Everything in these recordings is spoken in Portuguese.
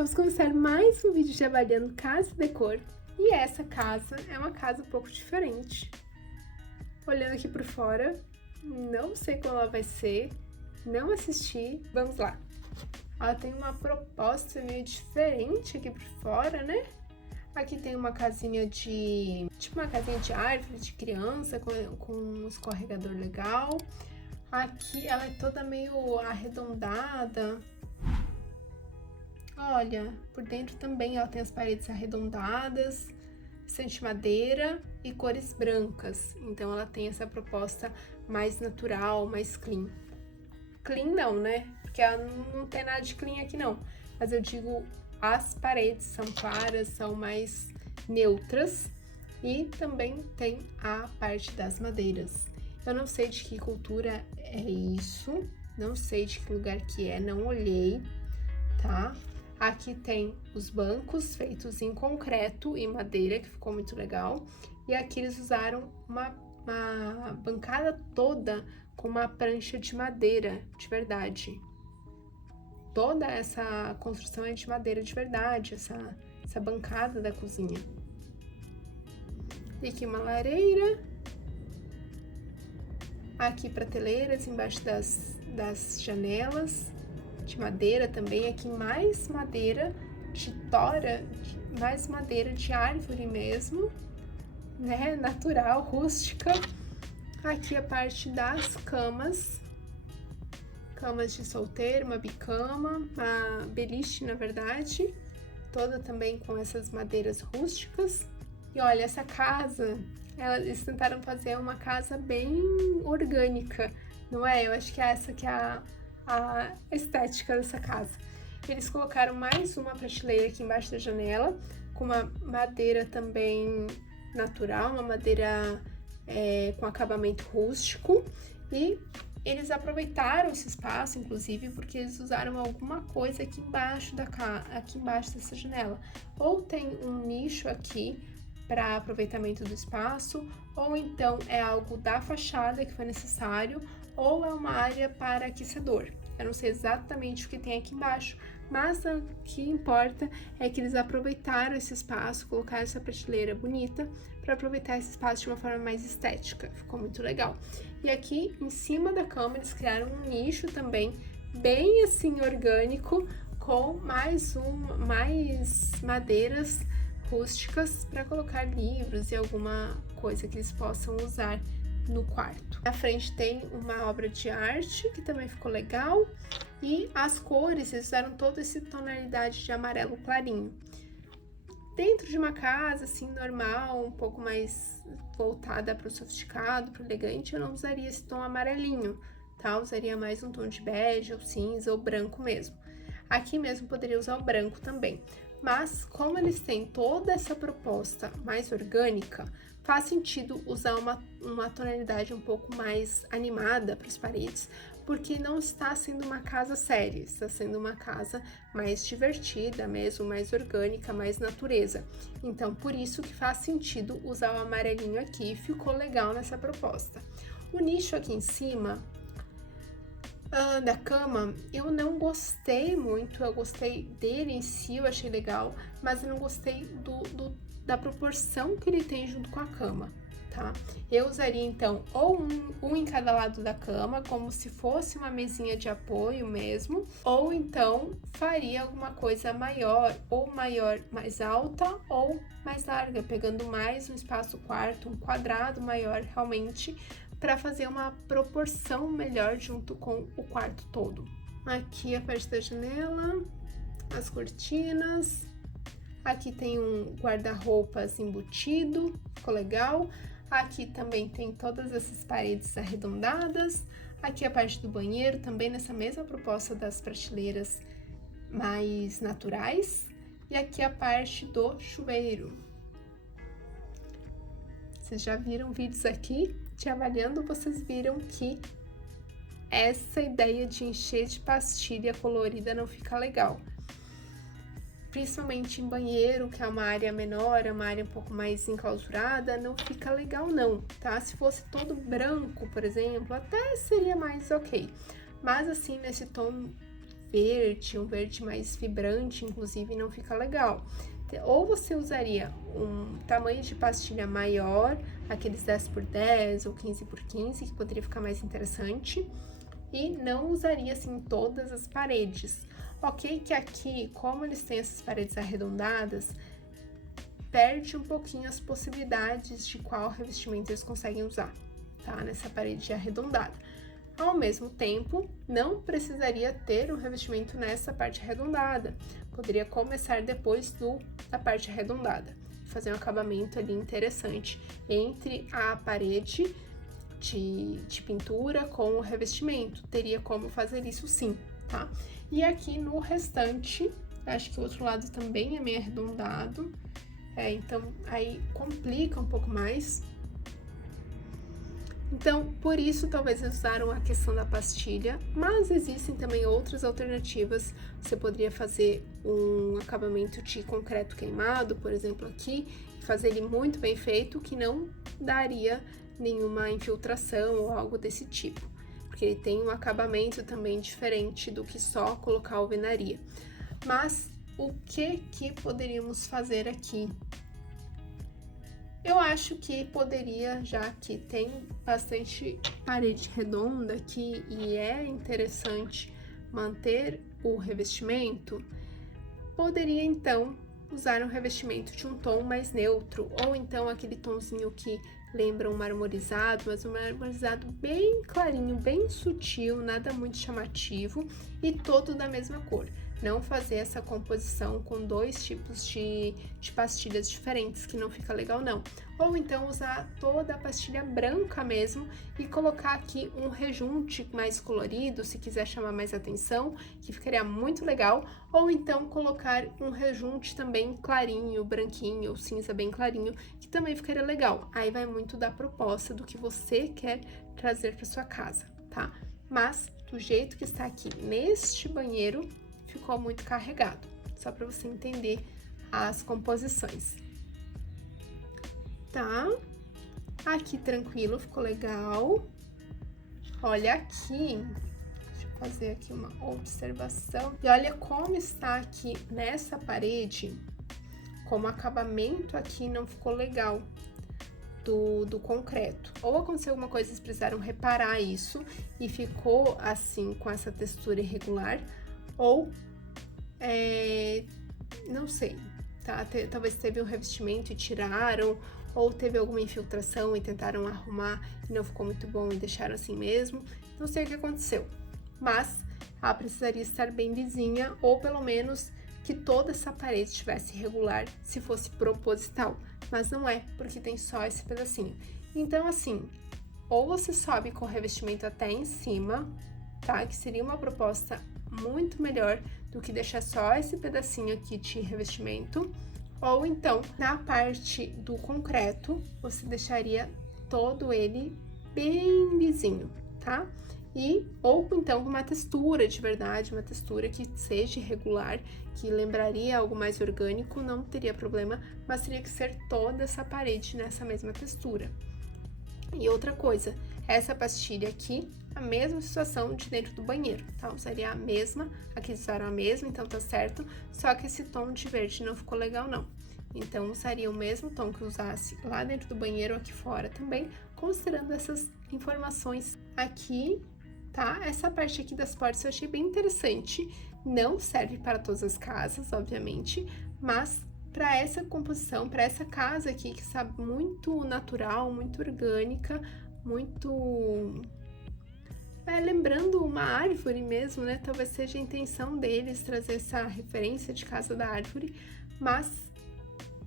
Vamos começar mais um vídeo de avaliando casa e decor. E essa casa é uma casa um pouco diferente. Olhando aqui por fora, não sei como ela vai ser, não assisti. Vamos lá. Ela tem uma proposta meio diferente aqui por fora, né? Aqui tem uma casinha tipo uma casinha de árvore de criança com um escorregador legal. Aqui ela é toda meio arredondada. Olha, por dentro também ela tem as paredes arredondadas, bastante madeira e cores brancas. Então ela tem essa proposta mais natural, mais clean. Clean não, né? Porque ela não tem nada de clean aqui não. Mas eu digo, as paredes são claras, são mais neutras. E também tem a parte das madeiras. Eu não sei de que cultura é isso, não sei de que lugar que é, não olhei, tá? Aqui tem os bancos feitos em concreto e madeira, que ficou muito legal. E aqui eles usaram uma bancada toda com uma prancha de madeira, de verdade. Toda essa construção é de madeira de verdade, essa bancada da cozinha. E aqui uma lareira. Aqui prateleiras embaixo das janelas. De madeira também, aqui mais madeira de tora, mais madeira de árvore mesmo, né, natural, rústica. Aqui a parte das camas de solteiro, uma bicama, uma beliche na verdade, toda também com essas madeiras rústicas. E olha, essa casa, eles tentaram fazer uma casa bem orgânica, não é? Eu acho que é essa que é a estética dessa casa. Eles colocaram mais uma prateleira aqui embaixo da janela, com uma madeira também natural, uma madeira com acabamento rústico, e eles aproveitaram esse espaço, inclusive, porque eles usaram alguma coisa aqui embaixo dessa janela. Ou tem um nicho aqui para aproveitamento do espaço, ou então é algo da fachada que foi necessário, ou é uma área para aquecedor. Eu não sei exatamente o que tem aqui embaixo, mas o que importa é que eles aproveitaram esse espaço, colocaram essa prateleira bonita para aproveitar esse espaço de uma forma mais estética. Ficou muito legal. E aqui em cima da cama eles criaram um nicho também, bem assim orgânico, com mais madeiras rústicas para colocar livros e alguma coisa que eles possam usar no quarto. Na frente tem uma obra de arte que também ficou legal, e as cores, eles usaram toda essa tonalidade de amarelo clarinho. Dentro de uma casa assim normal, um pouco mais voltada para o sofisticado, para o elegante, eu não usaria esse tom amarelinho, tá? Eu usaria mais um tom de bege, ou cinza, ou branco mesmo. Aqui mesmo poderia usar o branco também. Mas como eles têm toda essa proposta mais orgânica, faz sentido usar uma tonalidade um pouco mais animada para as paredes, porque não está sendo uma casa séria, está sendo uma casa mais divertida mesmo, mais orgânica, mais natureza. Então, por isso que faz sentido usar o amarelinho aqui, ficou legal nessa proposta. O nicho aqui em cima da cama, eu não gostei muito, eu gostei dele em si, eu achei legal, mas eu não gostei da proporção que ele tem junto com a cama, tá? Eu usaria então ou um em cada lado da cama, como se fosse uma mesinha de apoio mesmo, ou então faria alguma coisa maior, mais alta ou mais larga, pegando mais um espaço quarto, um quadrado maior realmente, para fazer uma proporção melhor junto com o quarto todo. Aqui a parte da janela, as cortinas, aqui tem um guarda-roupas embutido, ficou legal. Aqui também tem todas essas paredes arredondadas, aqui a parte do banheiro, também nessa mesma proposta das prateleiras mais naturais, e aqui a parte do chuveiro. Vocês já viram vídeos aqui te avaliando, vocês viram que essa ideia de encher de pastilha colorida não fica legal. Principalmente em banheiro, que é uma área menor, é uma área um pouco mais enclausurada, não fica legal não, tá? Se fosse todo branco, por exemplo, até seria mais ok. Mas assim, nesse tom verde, um verde mais vibrante, inclusive, não fica legal. Ou você usaria um tamanho de pastilha maior, aqueles 10x10 ou 15x15, que poderia ficar mais interessante, e não usaria, assim, todas as paredes. Ok que aqui, como eles têm essas paredes arredondadas, perde um pouquinho as possibilidades de qual revestimento eles conseguem usar, tá? Nessa parede arredondada. Ao mesmo tempo, não precisaria ter um revestimento nessa parte arredondada. Poderia começar depois da parte arredondada. Fazer um acabamento ali interessante entre a parede de pintura com o revestimento. Teria como fazer isso sim, tá? E aqui no restante, acho que o outro lado também é meio arredondado. Então aí complica um pouco mais. Então, por isso, talvez eles usaram a questão da pastilha, mas existem também outras alternativas. Você poderia fazer um acabamento de concreto queimado, por exemplo, aqui, e fazer ele muito bem feito, que não daria nenhuma infiltração ou algo desse tipo, porque ele tem um acabamento também diferente do que só colocar alvenaria. Mas, o que poderíamos fazer aqui? Eu acho que poderia, já que tem bastante parede redonda aqui e é interessante manter o revestimento, poderia então usar um revestimento de um tom mais neutro, ou então aquele tonzinho que lembra um marmorizado, mas um marmorizado bem clarinho, bem sutil, nada muito chamativo e todo da mesma cor. Não fazer essa composição com dois tipos de pastilhas diferentes, que não fica legal não. Ou então usar toda a pastilha branca mesmo e colocar aqui um rejunte mais colorido, se quiser chamar mais atenção, que ficaria muito legal. Ou então colocar um rejunte também clarinho, branquinho ou cinza bem clarinho, que também ficaria legal. Aí vai muito da proposta do que você quer trazer para sua casa, tá? Mas do jeito que está aqui neste banheiro, ficou muito carregado, só para você entender as composições. Tá? Aqui tranquilo, ficou legal. Olha aqui, deixa eu fazer aqui uma observação. E olha como está aqui nessa parede, como o acabamento aqui não ficou legal do concreto. Ou aconteceu alguma coisa, eles precisaram reparar isso e ficou assim, com essa textura irregular, ou não sei, tá? Talvez teve um revestimento e tiraram, ou teve alguma infiltração e tentaram arrumar e não ficou muito bom e deixaram assim mesmo. Não sei o que aconteceu, mas ela precisaria estar bem lisinha, ou pelo menos que toda essa parede estivesse irregular, se fosse proposital, mas não é, porque tem só esse pedacinho. Então, assim, ou você sobe com o revestimento até em cima, tá? Que seria uma proposta muito melhor do que deixar só esse pedacinho aqui de revestimento, ou então, na parte do concreto, você deixaria todo ele bem lisinho, tá? Ou então uma textura de verdade, uma textura que seja irregular, que lembraria algo mais orgânico, não teria problema, mas teria que ser toda essa parede nessa mesma textura. E outra coisa, essa pastilha aqui, a mesma situação de dentro do banheiro, tá? Usaria a mesma, aqui usaram a mesma, então tá certo, só que esse tom de verde não ficou legal não. Então, usaria o mesmo tom que usasse lá dentro do banheiro, aqui fora também, considerando essas informações aqui, tá? Essa parte aqui das portas eu achei bem interessante, não serve para todas as casas, obviamente, mas para essa composição, para essa casa aqui, que está muito natural, muito orgânica, muito... lembrando uma árvore mesmo, né? Talvez seja a intenção deles trazer essa referência de casa da árvore, mas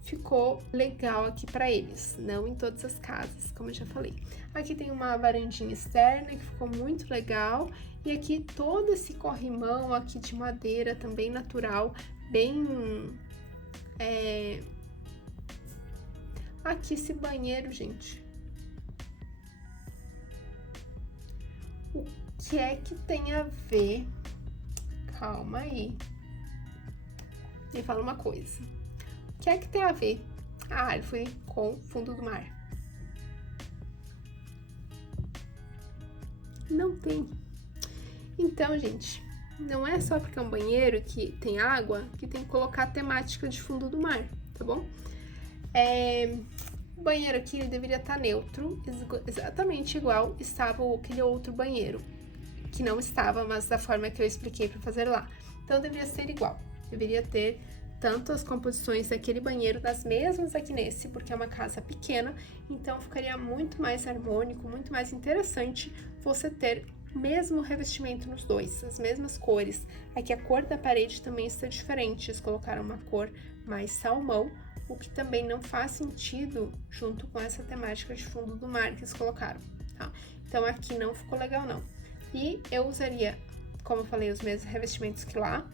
ficou legal aqui para eles, não em todas as casas, como eu já falei. Aqui tem uma varandinha externa que ficou muito legal, e aqui todo esse corrimão aqui de madeira também natural, bem... Aqui esse banheiro, gente. O que é que tem a ver? Calma aí. Me fala uma coisa. O que é que tem a ver a árvore com o fundo do mar? Não tem. Então, gente, não é só porque é um banheiro que tem água que tem que colocar a temática de fundo do mar, tá bom? O banheiro aqui ele deveria estar neutro, exatamente igual estava aquele outro banheiro, que não estava, mas da forma que eu expliquei para fazer lá. Então, deveria ser igual, deveria ter tanto as composições daquele banheiro das mesmas aqui nesse, porque é uma casa pequena, então ficaria muito mais harmônico, muito mais interessante você ter o mesmo revestimento nos dois, as mesmas cores. Aqui a cor da parede também está diferente, eles colocaram uma cor mais salmão, o que também não faz sentido junto com essa temática de fundo do mar que eles colocaram, tá? Então aqui não ficou legal não. E eu usaria, como eu falei, os mesmos revestimentos que lá.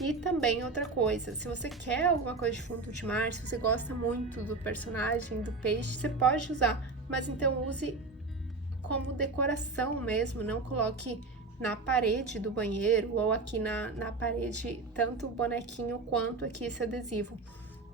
E também outra coisa, se você quer alguma coisa de fundo de mar, se você gosta muito do personagem, do peixe, você pode usar, mas então use como decoração mesmo, não coloque na parede do banheiro ou aqui na parede tanto o bonequinho quanto aqui esse adesivo,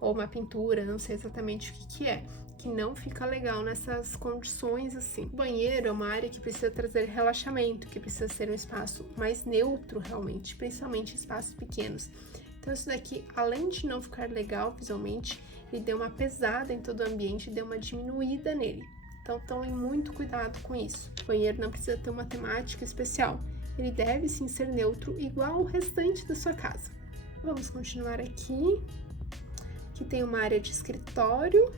ou uma pintura, não sei exatamente o que é, que não fica legal nessas condições assim. O banheiro é uma área que precisa trazer relaxamento, que precisa ser um espaço mais neutro realmente, principalmente em espaços pequenos. Então isso daqui, além de não ficar legal visualmente, ele deu uma pesada em todo o ambiente, deu uma diminuída nele. Então tome muito cuidado com isso. O banheiro não precisa ter uma temática especial, ele deve sim ser neutro igual o restante da sua casa. Vamos continuar aqui. Aqui tem uma área de escritório,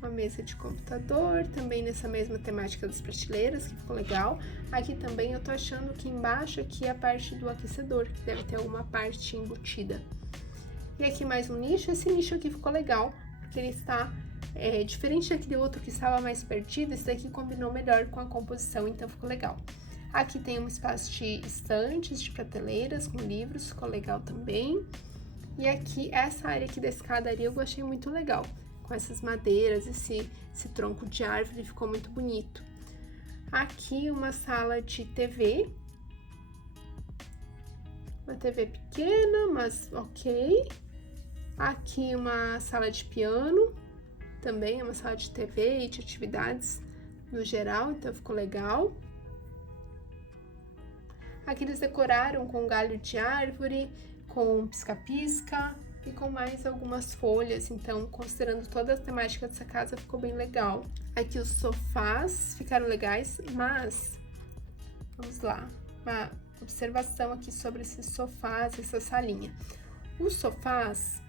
uma mesa de computador, também nessa mesma temática das prateleiras, que ficou legal. Aqui também eu tô achando que embaixo aqui é a parte do aquecedor, que deve ter alguma parte embutida. E aqui mais um nicho, esse nicho aqui ficou legal, porque ele está diferente daquele outro que estava mais perdido, esse daqui combinou melhor com a composição, então ficou legal. Aqui tem um espaço de estantes, de prateleiras com livros, ficou legal também. E aqui, essa área aqui da escadaria eu achei muito legal, com essas madeiras, esse tronco de árvore, ficou muito bonito. Aqui uma sala de TV, uma TV pequena, mas ok. Aqui uma sala de piano, também é uma sala de TV e de atividades no geral, então ficou legal. Aqui eles decoraram com galho de árvore, com pisca-pisca e com mais algumas folhas, então considerando toda a temática dessa casa ficou bem legal. Aqui os sofás ficaram legais, mas vamos lá, uma observação aqui sobre esses sofás, essa salinha. Os sofás,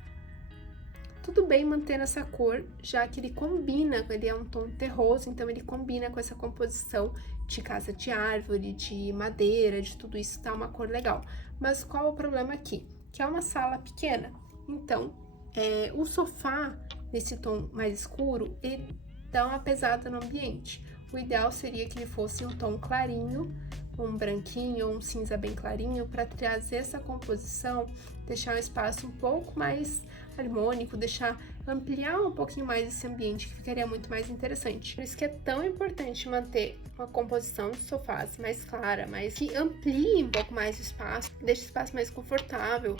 tudo bem manter essa cor, já que ele combina, ele é um tom terroso, então ele combina com essa composição de casa de árvore, de madeira, de tudo isso, tá uma cor legal. Mas qual é o problema aqui? Que é uma sala pequena, então o sofá, nesse tom mais escuro, ele dá uma pesada no ambiente. O ideal seria que ele fosse um tom clarinho, um branquinho ou um cinza bem clarinho, para trazer essa composição, deixar o espaço um pouco mais harmônico, ampliar um pouquinho mais esse ambiente, que ficaria muito mais interessante. Por isso que é tão importante manter uma composição de sofás mais clara, que amplie um pouco mais o espaço, deixe o espaço mais confortável,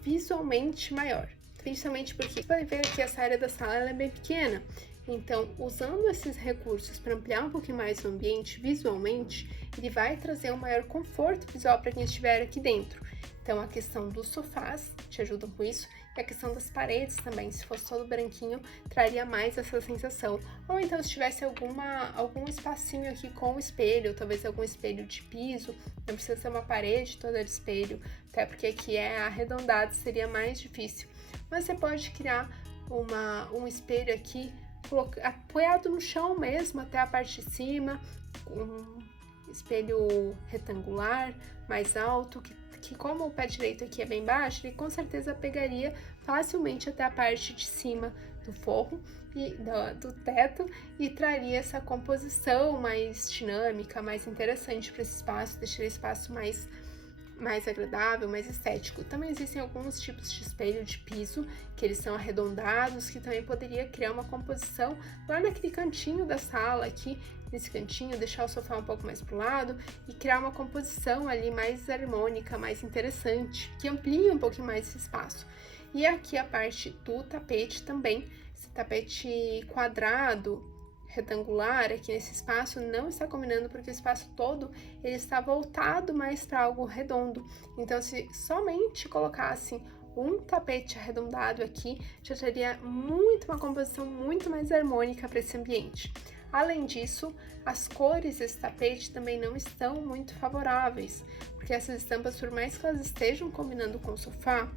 visualmente maior. Principalmente porque, você vai ver que essa área da sala ela é bem pequena, então usando esses recursos para ampliar um pouquinho mais o ambiente visualmente, ele vai trazer um maior conforto visual para quem estiver aqui dentro. Então a questão dos sofás te ajudam com isso, e a questão das paredes também, se fosse todo branquinho, traria mais essa sensação. Ou então se tivesse algum espacinho aqui com espelho, ou talvez algum espelho de piso, não precisa ser uma parede toda de espelho, até porque aqui é arredondado, seria mais difícil. Mas você pode criar um espelho aqui, apoiado no chão mesmo, até a parte de cima, um espelho retangular, mais alto, que como o pé direito aqui é bem baixo, ele com certeza pegaria facilmente até a parte de cima do forro e do teto e traria essa composição mais dinâmica, mais interessante para esse espaço, deixaria o espaço mais agradável, mais estético. Também existem alguns tipos de espelho de piso, que eles são arredondados, que também poderia criar uma composição lá naquele cantinho da sala aqui, nesse cantinho, deixar o sofá um pouco mais pro lado e criar uma composição ali mais harmônica, mais interessante, que amplie um pouquinho mais esse espaço. E aqui a parte do tapete também, esse tapete quadrado, retangular aqui nesse espaço não está combinando, porque o espaço todo ele está voltado mais para algo redondo. Então, se somente colocasse um tapete arredondado aqui, já teria uma composição muito mais harmônica para esse ambiente. Além disso, as cores desse tapete também não estão muito favoráveis, porque essas estampas, por mais que elas estejam combinando com o sofá,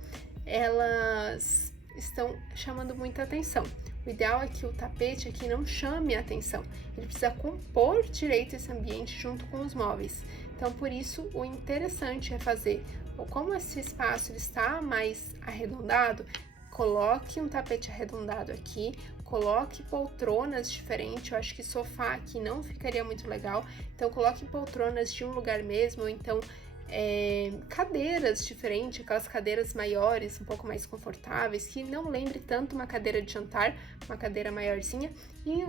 elas estão chamando muita atenção. O ideal é que o tapete aqui não chame a atenção, ele precisa compor direito esse ambiente junto com os móveis. Então, por isso, o interessante é fazer, ou como esse espaço ele está mais arredondado, coloque um tapete arredondado aqui, coloque poltronas diferentes. Eu acho que sofá aqui não ficaria muito legal, então coloque poltronas de um lugar mesmo, ou então cadeiras diferentes, aquelas cadeiras maiores, um pouco mais confortáveis, que não lembre tanto uma cadeira de jantar, uma cadeira maiorzinha, e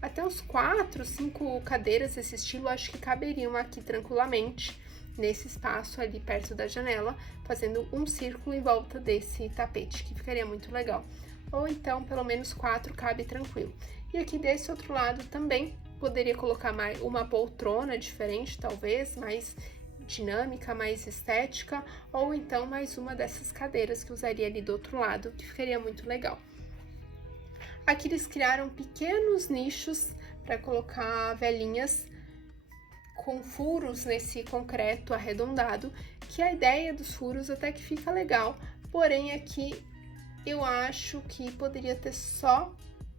até uns 4, 5 cadeiras desse estilo, acho que caberiam aqui tranquilamente, nesse espaço ali perto da janela, fazendo um círculo em volta desse tapete, que ficaria muito legal. Ou então, pelo menos 4 cabe tranquilo. E aqui desse outro lado também, poderia colocar mais uma poltrona diferente, talvez, mais dinâmica, mais estética, ou então mais uma dessas cadeiras que usaria ali do outro lado, que ficaria muito legal. Aqui eles criaram pequenos nichos para colocar velinhas com furos nesse concreto arredondado, que a ideia dos furos até que fica legal, porém aqui eu acho que poderia ter só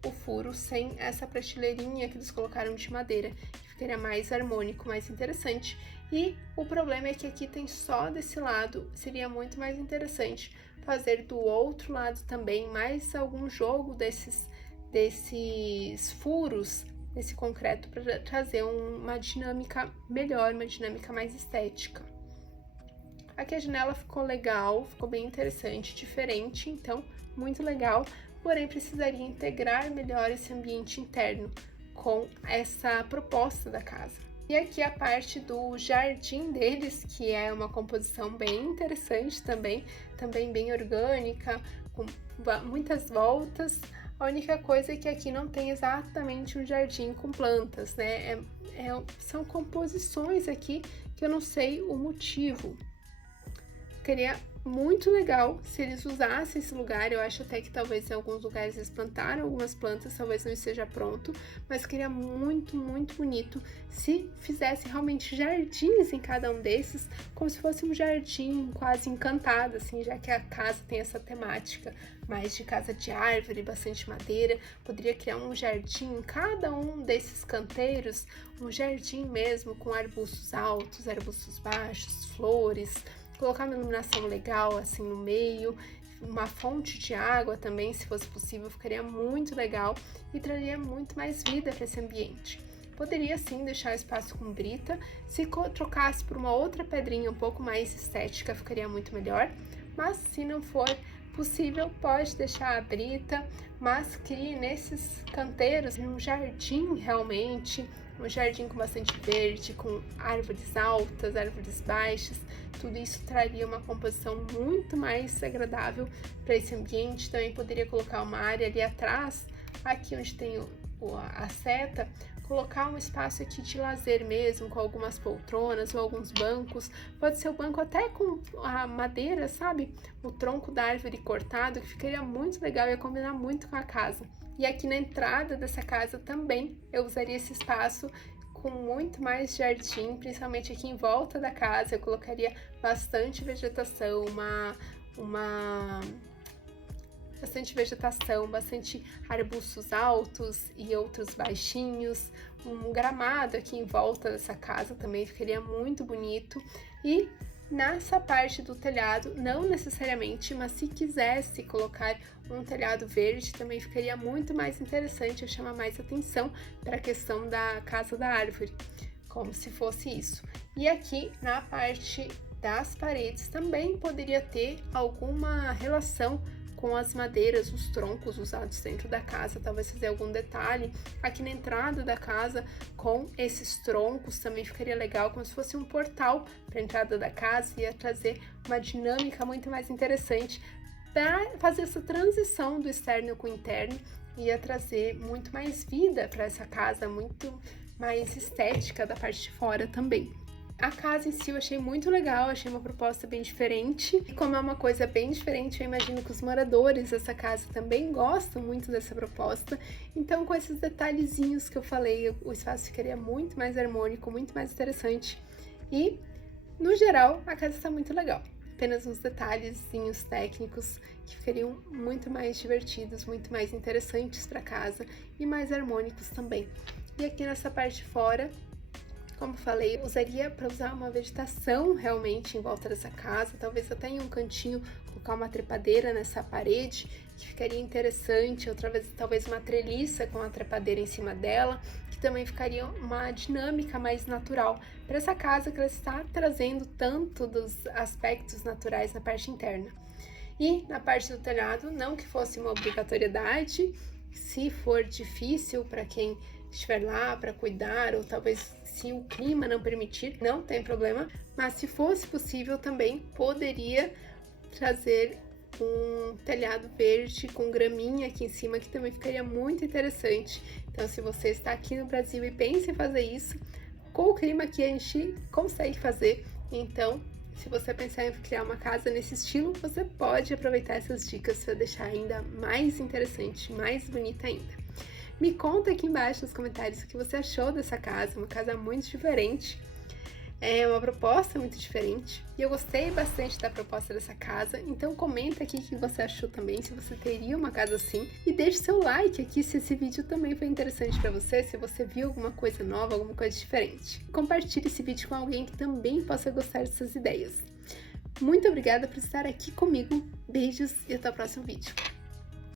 o furo sem essa prateleirinha que eles colocaram de madeira, que ficaria mais harmônico, mais interessante. E o problema é que aqui tem só desse lado, seria muito mais interessante fazer do outro lado também, mais algum jogo desses furos nesse concreto para trazer uma dinâmica melhor, uma dinâmica mais estética. Aqui a janela ficou legal, ficou bem interessante, diferente, então muito legal, porém precisaria integrar melhor esse ambiente interno com essa proposta da casa. E aqui a parte do jardim deles, que é uma composição bem interessante também bem orgânica, com muitas voltas. A única coisa é que aqui não tem exatamente um jardim com plantas, né? São composições aqui que eu não sei o motivo. Seria muito legal se eles usassem esse lugar. Eu acho até que talvez em alguns lugares eles plantaram algumas plantas, talvez não esteja pronto, mas seria muito, muito bonito se fizesse realmente jardins em cada um desses, como se fosse um jardim quase encantado, assim, já que a casa tem essa temática mais de casa de árvore, bastante madeira. Poderia criar um jardim em cada um desses canteiros, um jardim mesmo com arbustos altos, arbustos baixos, flores, colocar uma iluminação legal assim no meio, uma fonte de água também, se fosse possível, ficaria muito legal e traria muito mais vida para esse ambiente. Poderia sim deixar o espaço com brita, se trocasse por uma outra pedrinha um pouco mais estética, ficaria muito melhor, mas se não for possível, pode deixar a brita, mas crie nesses canteiros um jardim realmente, um jardim com bastante verde, com árvores altas, árvores baixas. Tudo isso traria uma composição muito mais agradável para esse ambiente. Também poderia colocar uma área ali atrás, aqui onde tem a seta, colocar um espaço aqui de lazer mesmo, com algumas poltronas ou alguns bancos. Pode ser o banco até com a madeira, sabe? O tronco da árvore cortado, que ficaria muito legal e ia combinar muito com a casa. E aqui na entrada dessa casa também eu usaria esse espaço com muito mais jardim, principalmente aqui em volta da casa. Eu colocaria bastante vegetação, bastante arbustos altos e outros baixinhos, um gramado aqui em volta dessa casa também ficaria muito bonito. E nessa parte do telhado, não necessariamente, mas se quisesse colocar um telhado verde, também ficaria muito mais interessante, chama mais atenção para a questão da casa da árvore, como se fosse isso. E aqui na parte das paredes também poderia ter alguma relação com as madeiras, os troncos usados dentro da casa, talvez fazer algum detalhe aqui na entrada da casa com esses troncos, também ficaria legal, como se fosse um portal para a entrada da casa, ia trazer uma dinâmica muito mais interessante para fazer essa transição do externo com o interno, ia trazer muito mais vida para essa casa, muito mais estética da parte de fora também. A casa em si eu achei muito legal, achei uma proposta bem diferente. E como é uma coisa bem diferente, eu imagino que os moradores dessa casa também gostam muito dessa proposta. Então, com esses detalhezinhos que eu falei, o espaço ficaria muito mais harmônico, muito mais interessante. E, no geral, a casa está muito legal. Apenas uns detalhezinhos técnicos que ficariam muito mais divertidos, muito mais interessantes para casa e mais harmônicos também. E aqui nessa parte de fora, como falei, eu usaria para usar uma vegetação realmente em volta dessa casa, talvez até em um cantinho colocar uma trepadeira nessa parede, que ficaria interessante, outra vez talvez uma treliça com a trepadeira em cima dela, que também ficaria uma dinâmica mais natural para essa casa que ela está trazendo tanto dos aspectos naturais na parte interna. E na parte do telhado, não que fosse uma obrigatoriedade, se for difícil para quem estiver lá para cuidar, ou talvez se o clima não permitir, não tem problema, mas se fosse possível também poderia trazer um telhado verde com graminha aqui em cima, que também ficaria muito interessante. Então, se você está aqui no Brasil e pensa em fazer isso, com o clima que a gente consegue fazer, então, se você pensar em criar uma casa nesse estilo, você pode aproveitar essas dicas para deixar ainda mais interessante, mais bonita ainda. Me conta aqui embaixo nos comentários o que você achou dessa casa, uma casa muito diferente, é uma proposta muito diferente, e eu gostei bastante da proposta dessa casa, então comenta aqui o que você achou também, se você teria uma casa assim, e deixe seu like aqui se esse vídeo também foi interessante para você, se você viu alguma coisa nova, alguma coisa diferente. Compartilhe esse vídeo com alguém que também possa gostar dessas ideias. Muito obrigada por estar aqui comigo, beijos e até o próximo vídeo.